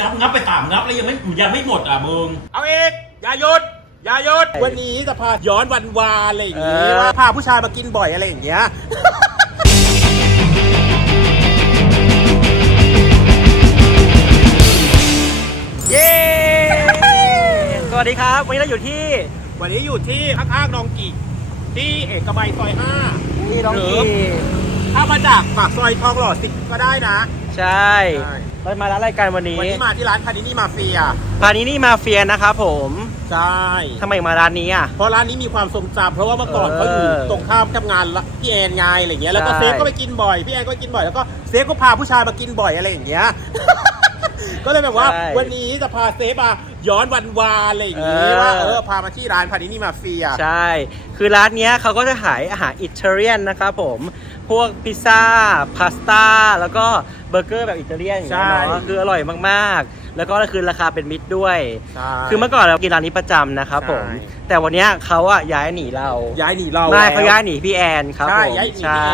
ยับงับไปตามงับแล้วยังไม่ยังไม่หมดอ่ะมึงเอาเอกอย่าหยุดอย่าหยุดวันนี้จะพาย้อนวันวาอะไรอย่างเงี้ยพาผู้ชายมากินบ่อยอะไรอย่างเงี้ยเย้สวัสดีครับ วันนี้เราอยู่ที่ วันนี้อยู่ที่ข้างๆนองกีที่เอกใบซอยห้าที่นองกีถ้ามาจากปากซอย ทองหล่อสิก็ได้นะ ใช่เรามาแล้วรายการวันนี้วันนี้มาที่ร้านพานินี่มาเฟียพานินี่มาเฟียนะครับผมใช่ทําไมมาร้านนี้อ่ะเพราะร้านนี้มีความทรงจำเพราะว่าเมื่อก่อนเขาอยู่ตรงข้ามกับงานพี่แอนไงอะไรเงี้ยแล้วก็เซฟก็ไปกินบ่อยพี่แอนก็กินบ่อยแล้วก็เซฟก็พาผู้ชายมากินบ่อยอะไรอย่างเงี้ย ก็เลยแบบว่า วันนี้จะพาเซฟมาย้อนวันวาอะไรอย่างเงี้ยว่าเออพามาที่ร้านพานินี่มาเฟียใช่คือร้านเนี้ยเขาก็จะขายอาหารอิตาเลียนนะครับผมพวกพิซซ่าพาสต้า แล้วก็เบอร์เกอร์แบบอิตาเลียนอย่างเงี้ยเนาะคืออร่อยมาก ๆ แล้วก็คือราคาเป็นมิตรด้วย คือเมื่อก่อนเรากินร้านนี้ประจํานะครับผม แต่วันนี้เขาอะย้ายหนีเรา ย้ายหนีเราไม่เขาย้ายหนีพี่แอนครับผม ใช่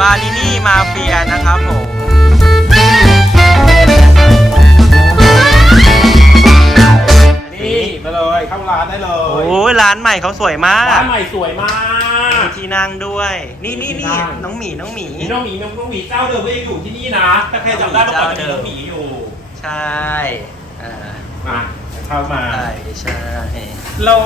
มาดินี่มาเฟียนะครับผมานได้เลยโอ้ยร้านใหม่เขาสวยมาก ร้านใหม่สวยมากมีที่นั่งด้วย นี่นี่นี่น้องหมีน้องหมีน้องหมีน้องหมีเจ้าเดิมก็ยอยู่ที่นี่นะแต่ค่จำได้มืก่อนจะมีน้องหมีอยู่ ใช่มาเข้ามา ใช่ใช่เรา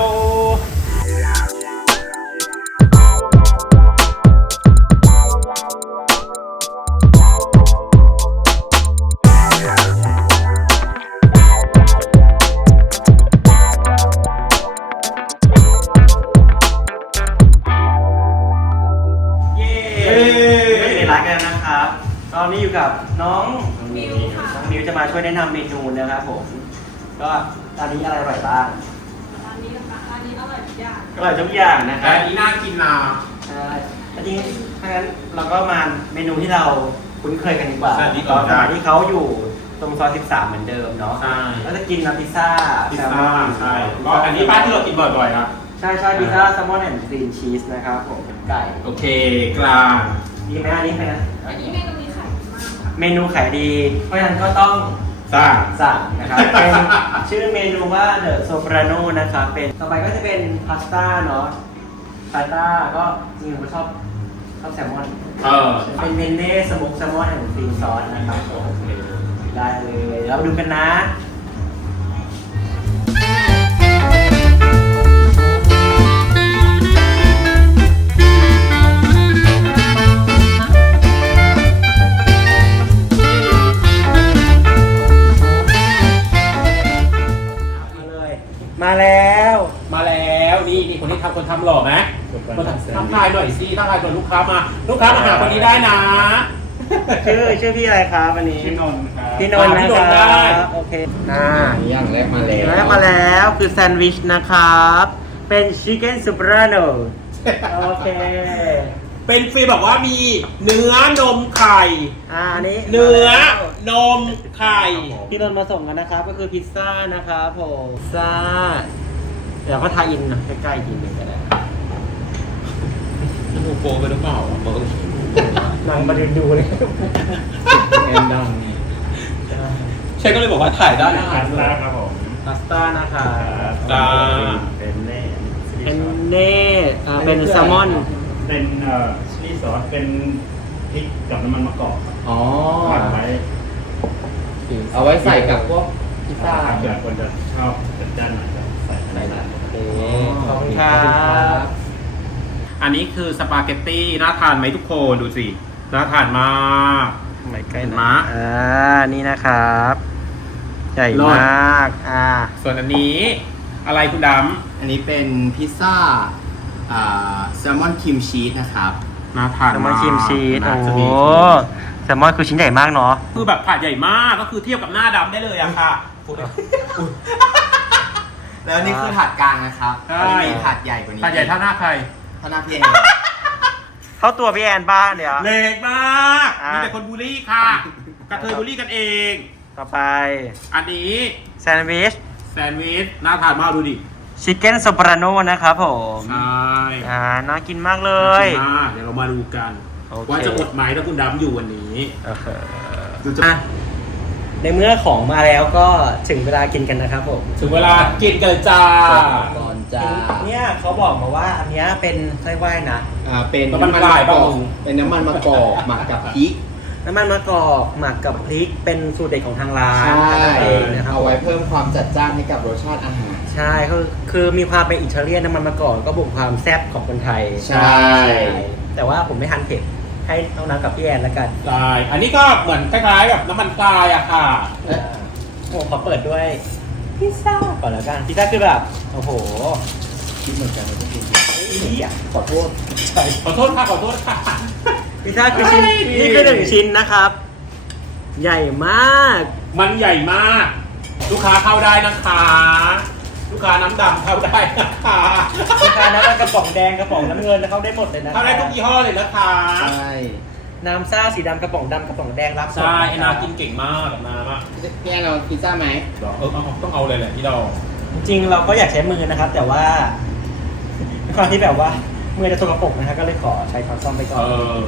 รักกันนะครับตอนนี้อยู่กับน้องมิวค่ะมิวจะมาช่วยแนะนําเมนูนะครับผมก็ตอนนี้อะไรอร่อยบ้างตอนนี้คะคะตอนนี้อร่อยทุกอย่างอร่อยทุกอย่างนะครับอันนี้น่ากินมาใช่ทีนี้ถ้างั้นเราก็มาเมนูที่เราคุ้นเคยกันดีกว่าตอนนี้เขาอยู่ตรงซอย13 เหมือนเดิมเนาะใช่แล้วจะกินน้ำพิซซ่าพิซซ่าใช่ก็อันนี้บ้านที่เรากินบ่อยๆครับใช่ใช่พิซซ่าแซลมอนแอนด์ครีมชีสนะครับผมเป็นไก่โอเคกลางดีไหมอันนี้เปนอเมนูมขาดีมากเมนูขายดี เพราะฉะนั้นก็ต้องสั่งสั่งนะครับเป็นชื่อเมนูว่าเดอะโซปราโนนะครับเป็นต่อไปก็จะเป็นพาสต้าเนาะพาสต้าก็จริงผมชอบชอบแซลมอนเป็นเมนเน่สมุกแซลมอนแห่งฟิลซอสนะครับได้เลยเราดูกันนะทำคนทำหล่อไหมมาทักทายหน่อยสิทักทายก่อนลูกค้ามา ลูกค้ามาหาคนนี้ได้นะ ชื่อชื่อพี่อะไรครับวันนี้ พี่นนท์พี่นนท์นะครับโอเคอ่าย่างแรกมาแล้วย่างแรกมาแล้วคือแซนด์วิชนะครับ เป็นชิคเก้นซูเปอร์โนโอเค เป็นฟีแบบว่ามีเนื้อนมไข่อันนี้ เนื้อนมไข่ พี่นนท์มาส่งกันนะครับ ก็คือพิซซ่านะครับผมพิซซ่าแล้วก็ทาอินใกล้ๆทีนึงก็ได้โกไปหรือเปล่าเบิร์กนางมาดูเลยแอนดังนี่ใช่ก็เลยบอกว่าถ่ายได้นะครับผม พาสต้านะคะจาเป็นเน่ เป็นเน่เป็นแซลมอน เป็นเอ่อชิลี่ซอสเป็นพริกกับน้ำมันมะกอกอ๋อเอาไว้ใส่กับพวกพิซซ่าแบบคนจะชอบจัดจ้านหน่อยครับนะบโอเครับอันนี้คือสปาเกตตี้น่าทานไหมทุกคนดูสิน่าทานมากไม่ใกล้นะอ่านี่นะครับใหญ่มาก อ่า ส่วนอันนี้อะไรคุณดำอันนี้เป็นพิซซ่าอ่าแซลมอนครีมชีสนะครับน่าทานมากแซลมอนครีมชีสโอ้แซลมอนคือชิ้นใหญ่มากเนาะคือแบบผาดใหญ่มากก็คือเทียบกับหน้าดำได้เลยอะค่ะแล้วนี่คือถาดกลางนะครับมีถาดใหญ่กว่านี้ ถาดใหญ่ท่าหน้าใครท่าหน้าพี่แอนเขาตัวพี่แอนบ้านเนี่ยเล็กมาก มีแต่คนบูลลี่ค่ะ กระเทยบูลลี่กันเอง ต่อไป อันนี้ แซนด์วิช แซนด์วิชน้าถาดมากดูดิ ชิคเก้นสปอราโนนะครับผม ใช่อ่าน่ากินมากเลยเดี๋ยวเรามาดูกัน ว่าจะอดไหมถ้าคุณดำอยู่วันนี้ โอเคในเมื่อของมาแล้วก็ถึงเวลากินกันนะครับผม ถึงเวลากินกันจ้าก่อนจ้าเนี่ยเขาบอกมาว่าอันนี้เป็นไส้ว่ายนะอ่าเป็นน้ำมันมะกอกเป็นน้ำมันมะกอกหมักกับพริกน้ำมันมะกอกหมักกับพริกเป็นสูตรเด็ดของทางร้านใช่นะครับเอาไว้เพิ่มความจัดจ้านให้กับรสชาติอาหารใช่คือคือมีความเป็นอิตาเลียนน้ำมันมะกอกก็บวกความแซ่บของคนไทยใช่ แต่ว่าผมไม่ทานเผ็ดให้น้องน้ำกับพี่แอนแล้วกัน ได้ อันนี้ก็เหมือนคล้ายๆแบบน้ำมันกายอะค่ะโอ้โหขอเปิดด้วย พิซซ่าก่อนแล้วกันพิซซ่าคือแบบ โอ้โหคิดเหมือนกันเลยทุกทีขอโทษ ขอโทษค่ะขอโทษค่ะพิซซ่าคือชิ้นนี่คือหนึ่งชิ้นนะครับ ใหญ่มาก มันใหญ่มาก ลูกค้าเข้าได้นะคะลูกค้าน้ำดำเขาได้ลูกค้าน้ำดำกระป๋องแดงกระป๋องน้ำเงินเขาได้หมดเลยนะเขาได้ทุกยี่ห้อเลยนะคาใช่น้ำซ่าสีดำกระป๋องดำกระป๋องแดงรับใช่ไอ้นากินเก่งมากกับนาำอ่ะพี่เราพิซซ่าไหมต้องเอาเลยแหละพี่ดอจริงเราก็อยากใช้มือนะครับแต่ว่าความที่แบบว่ามือจะสกปรกนะครับก็เลยขอใช้ความซ่อมไปก่อนออ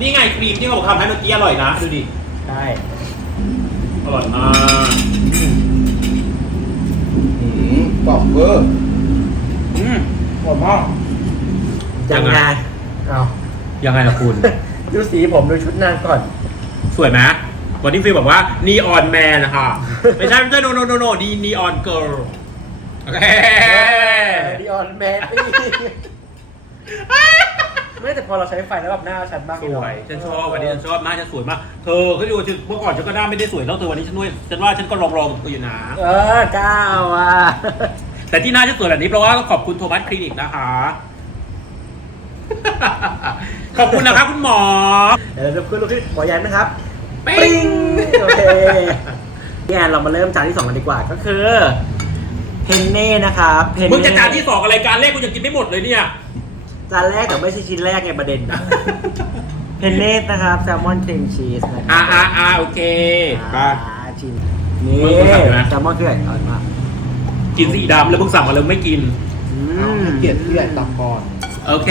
นี่ไงครีมที่เขาบอกทำให้เมื่อกี้อร่อยนะดูดิใช่อร่อยมากบอกเบออืมกอบมากยังไง เอายังไงล่ะคุณ ดูสีผมดูชุดนางก่อน สวยไหม วันนี้ฟิลบอกว่านีออนแมนะคะไม่ใช่ไม่ใช่โนโนโนโนดีนีออนเกิร์ลนีออนแมนพี่ม่แต่พอเราใช้ไฟแล้วแบบหน้าฉันมากสวยฉันชอบวันนี้ฉันชอบหน้าฉันสวยมาก เธอเก็ดูฉันเมื่อก่อนฉันก็หน้าไม่ได้สวยแล้วเธอวันนี้ฉันนุ่ยฉันว่าฉันก็รองรองอยู่นะเออ เจ้าว่ะ แต่ที่หน้าฉันสวยแบบนี้เพราะว่าขอบคุณโทมัสคลินิกนะคะ ขอบคุณนะครับ คุณหมอ เดี๋ยวเราจะขึ้นลูกที่หมอยันนะครับ ปิ้งโอเคงานเรามาเริ่มจานที่สองกันดีกว่าก็คือ เพนเน่ นะครับ เพนเน่ มึงจะจานที่สองอะไรการแรกกูังกินไม่หมดเลยเนี่ยจานแรกแต่ไม่ใช่ชิ้นแรกไงประเด็นเพนเนตนะครับแซลมอนครีมชีสอ่าอ่าอ่โอเคไปชิ้นนี่แซลมอนเกล่ออร่อยมากกินสีดำแล้วพวกสั่งมาแล้วไม่กินเกลียดเกลียดตำก่อนโอเค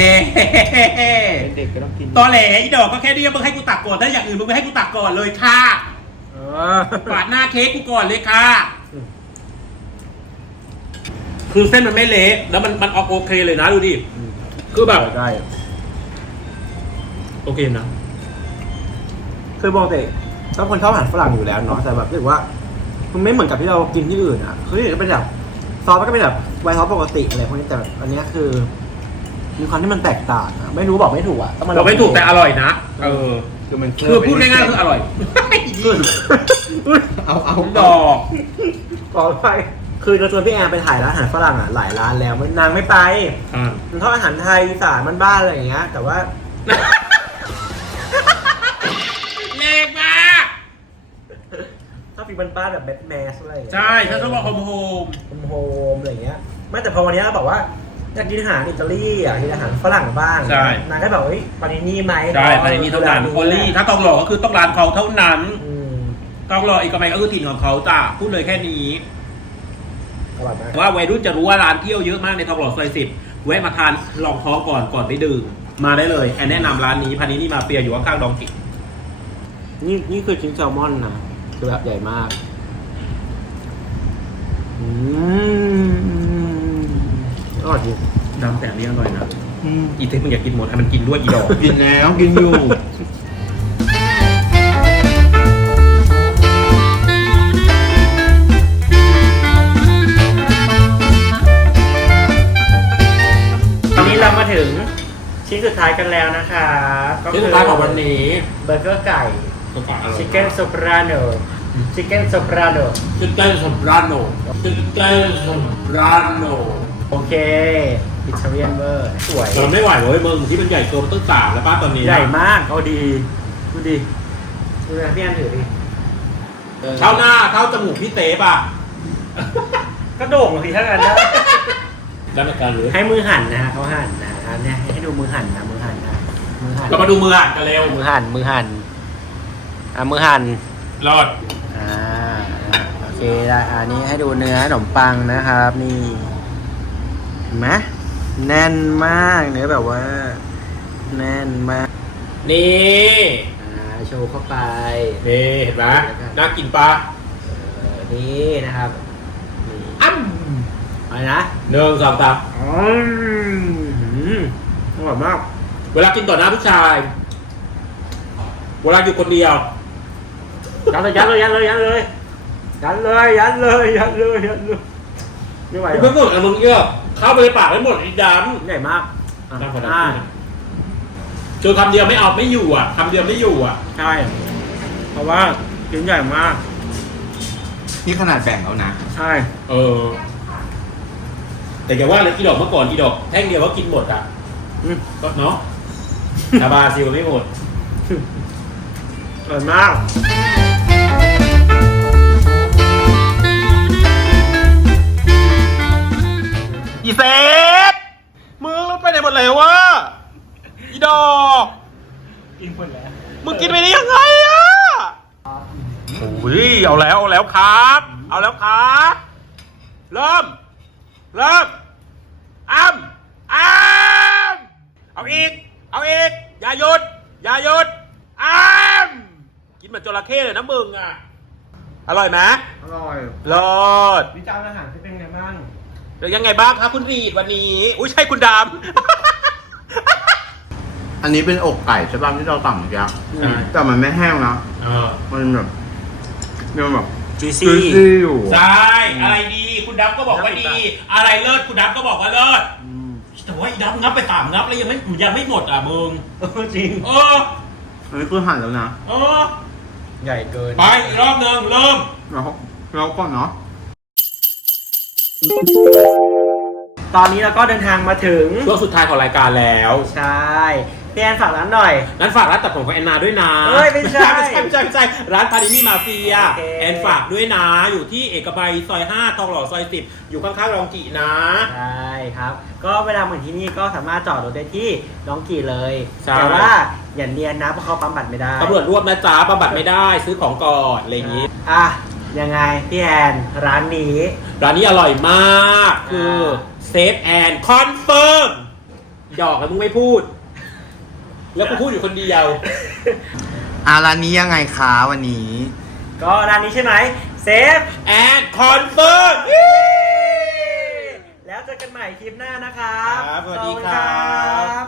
เด็กก็ต้องกินตอแหลอีดอกก็แค่นี้มึงให้กูตักก่อนถ้าอย่างอื่นมึงไม่ให้กูตักก่อนเลยค่ะปาดหน้าเค้กกูก่อนเลยค่ะ คือเส้นมันไม่เละแล้วมันมันออกโอเคเลยนะ ดูดิคือแบบได้โอเคนะเคยบอกแต่็กาคนชอบอาหารฝรั่งอยู่แล้วเนาะแต่แบบรู้สึกว่ามันไม่เหมือนกับที่เรากินที่อื่นอ่ะคือที่อื่นก็เป็นแบบซอสก็เป็นแบบ ไวท์ซอสปกติอะไรพวกนี้แต่อันนี้คือ มีความที่มันแตกต่างอ่ะไม่รู้บอกไม่ถูกอ่ะเราไม่ถูกแต่อร่อยนะเออคือมันคือ พูดง่ายๆคืออร่อยเอาเอาดอกตอไปคือเราชวนพี่แอนไปถ่ายร้านอาหารฝรั่งอ่ะหลายร้านแล้วนางไม่ไปมันทอดอาหารไทยอีสานมันบ้านอะไรอย่างเงี้ย แต่ว่า เล็กมาถ้าพี่บันป้าแบบแบทแมสอะไร ใช่ฉันชอบบอกโฮมโฮมโฮมโฮมอะไรเงี้ย แม้แต่พอวันนี้เราบอกว่าอยากกินอาหารอิตาลีอ่ะกินอาหารฝรั่งบ้างใช่นางก็แบบเฮ้ย ปานินี่ไหมใช่ ปานินี่เท่านั้นโอลี่ถ้าต้องหลอก็คือต้องร้านเขาเท่านั้น ต้องรออีกก็ไมก็คือถิ่นของเขาจ้ะพูดเลยแค่นี้ว่าวัยรุ่นจะรู้ว่าร้านเที่ยวเยอะมากในทองหล่อซอยสิบแวะมาทานลองท้องก่อนก่อนไปดื่มมาได้เลย แอนแนะนําร้านนี้พันนี้นี่มาเปียอยู่ข้างดองกิ นี่นี่คือชิ้นแซลมอนนะคือแบบใหญ่มากอร่อดยู่ดำแต่เลี้ยงหน่อยนะอีเทคมันอยากกินหมดให้มันกินด้วยอีดอกกินแล้วกินอยู่้ายกันแล้วนะคะ ก็คือสุดทายของวันนี้ เบอร์เกอร์ไก่ชิคเก้นซปราโนชิคเก้นซูปราโนชิคเก้นซูปราโนชิคเก้นซูปราโนโอเคอิตาเลียนเบอร์สวยมันไม่ไหวเว้ยเมืองที่มันใหญ่โตตั้งสามแล้วป้าตอนนี้ใหญ่มากเอาดีดูดีดูนะพี่อันถือดิเท้าหน้าเท้าจมูกพี่เต๋ป่ะกระโดด่ทั้งนันนะด้านการหรือให้มือหั่นนะเขาหั่นนะเนี่ยให้ดูมือหั่นนะมือหั่นมือหั่นเรามาดูมือหั่นกันเร็วมือหั่นมือหั่นอ่ามือหั่นรอดอ่าโอเคได้อันนี้ให้ดูเนื้อขนมปังนะครับ นี่เห็นไหมแน่นมากเนื้อแบบว่า แน่นมากนี่อ่าโชว์เข้าไป นี่เห็นไหมน่ากินปะนี่ นะครับอ้นอะไรนะเนื้งสองสัมอืมอร่อยมากเวลากินต่อหน้าผู้ชาย เวลาอยู่คนเดียวยันเลยยันเลย ยันเลยยันเลยยันเลยยันเลยยันเลยไม่ไหวเพื่อนหมดอ่ะมึงเยอะเข้าไปในปากไม่หมดอีกดามใหญ่มากน่าจนคำเดียวไม่เอาไม่อยู่อ่ะคำเดียวไม่อยู่อ่ะใช่ เพราะว่ากินใหญ่มาก นี่ขนาดแบ่งแล้วนะ ใช่ เออ แต่แกว่าเลยกี่ดอกเมื่อก่อนกี่ดอก แท่งเดียวก็กินหมดอ่ะก็เนาะคาบาซิลไม่หมดอร่อยมากอีเซฟมึงไปไหนหมดเลยวะอีดอกกินหมแล้วมึงกินไปได้ยังไงอะโอ้ย เอาแล้ว เอาแล้วครับ เอาแล้วครับ เริ่ม เริ่ม อ้ําาอีก เอาอีก อย่าหยุด อย่าหยุด อ้าม กินเหมือนจระเข้เลยนะมึงอ่ะ อร่อยไหม อร่อยรอดวิจารณ์อาหารจะเป็นไงบ้างจะยังไงบ้างครับคุณรีดวันนี้ อุ้ยใช่คุณดำอันนี้เป็นอกไก่ใช่ป่ะที่เราตั่เมื่อกี้แต่มันไม่แห้งนะมันแบบมันแบบจุยซี่อยู่ใช่ อะไรดี คุณดับก็บอกว่าดี อะไรเลิศคุณดับก็บอกว่าเลิศแต่ว่าอีดับงับไปสามงับแล้ว ยังไม่ยังไม่หมดอ่ะมึงจริง เออไม่ยคุณหันแล้วนะ เออใหญ่เกิน ไปอีกรอบหนึ่งเริ่มเราเราก่อนเนาะตอนนี้เราก็เดินทางมาถึงช่วงสุดท้ายของรายการแล้วใช่พี่แอนฝากร้านหน่อย ร้านฝากร้านตัดผมกับแอนนาด้วยนะ เฮ้ยไม่ใช่ใจใจใชร้านพาริมีมาเฟีย แอนฝากด้วยนะ อยู่ที่เอกบัยซอย5ทองหล่อซอย10อยู่ข้างๆรองกีนะใช่ครับ ก็เวลาเหมือนที่นี่ก็สามารถจอดรถได้ที่รองกีเลย แต่ว่า อย่าเนียนนะเพราะเขาปั๊มบัตรไม่ได้ ตำรวจรวบนะจ๊ะปั๊มบัตรไม่ได้ซื้อของก่อนอะไรอย่างนี้ อ่ะยังไงพี่แอนร้านนี้ ร้านนี้อร่อยมาก คือเซฟแอนคอนเฟิร์มหยอกแล้วมึงไม่พูดแล้วกูพูดอยู่คนเดียว อารานี้ยังไงคะวันนี้ ก็ร้านนี้ใช่ไหมเซฟแอนดคอนเฟิร์มแล้วเจอกันใหม่คลิปหน้านะครับ สวัสดีครับ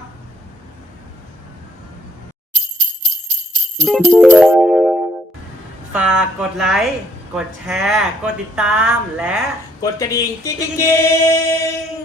ฝากกดไลค์ กดแชร์ กดติดตาม และกดกระดิ่งจิ๊งจิ๊ง